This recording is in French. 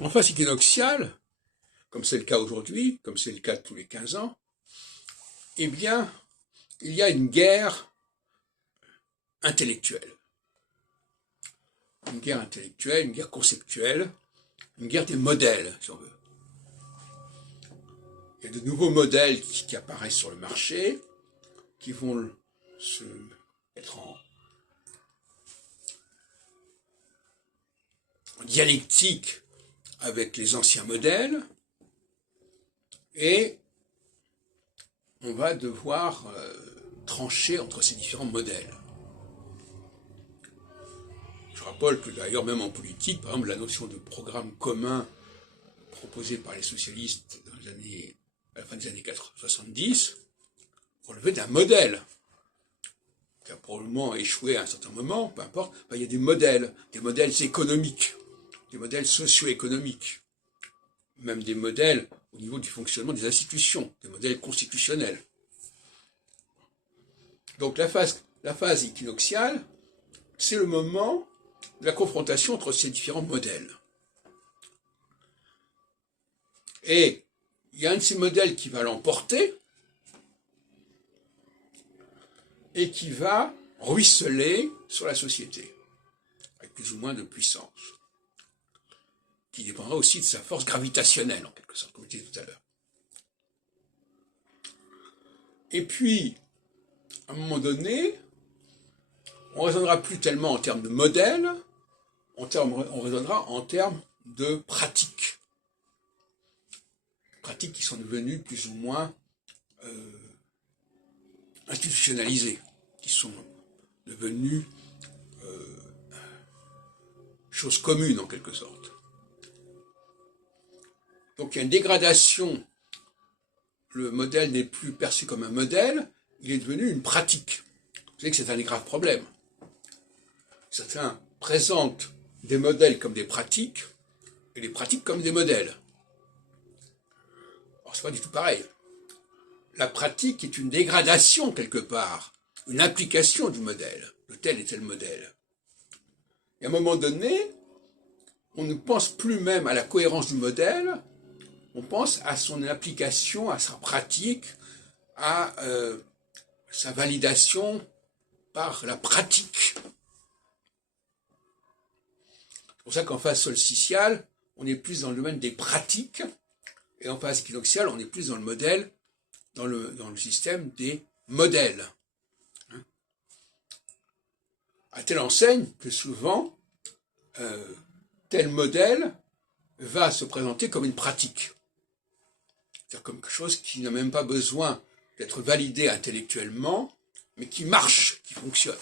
En phase équinoxiale, comme c'est le cas aujourd'hui, comme c'est le cas tous les 15 ans, eh bien, il y a une guerre intellectuelle. Une guerre intellectuelle, une guerre conceptuelle, une guerre des modèles, si on veut. Il y a de nouveaux modèles qui apparaissent sur le marché, qui vont se mettre en dialectique avec les anciens modèles, et on va devoir trancher entre ces différents modèles. Je rappelle que d'ailleurs, même en politique, par exemple, la notion de programme commun proposé par les socialistes dans les années, à la fin des années 70, relevait d'un modèle qui a probablement échoué à un certain moment, peu importe. Il y a des modèles économiques, des modèles socio-économiques, même des modèles au niveau du fonctionnement des institutions, des modèles constitutionnels. Donc la phase équinoxiale, c'est le moment de la confrontation entre ces différents modèles. Et il y a un de ces modèles qui va l'emporter et qui va ruisseler sur la société, avec plus ou moins de puissance, qui dépendra aussi de sa force gravitationnelle, en quelque sorte, comme je disais tout à l'heure. Et puis, à un moment donné, on ne raisonnera plus tellement en termes de modèles, on raisonnera en termes de pratiques. Pratiques qui sont devenues plus ou moins institutionnalisées, qui sont devenues choses communes en quelque sorte. Donc il y a une dégradation, le modèle n'est plus perçu comme un modèle, il est devenu une pratique. Vous savez que c'est un des graves problèmes. Certains présentent des modèles comme des pratiques, et les pratiques comme des modèles. Alors c'est pas du tout pareil. La pratique est une dégradation quelque part, une implication du modèle, de tel et tel modèle. Et à un moment donné, on ne pense plus même à la cohérence du modèle, on pense à son application, à sa pratique, à sa validation par la pratique. C'est pour ça qu'en phase solsticiale, on est plus dans le domaine des pratiques, et en phase équinoxiale, on est plus dans le modèle, dans le système des modèles. À telle enseigne que souvent, tel modèle va se présenter comme une pratique. C'est-à-dire comme quelque chose qui n'a même pas besoin d'être validé intellectuellement, mais qui marche, qui fonctionne.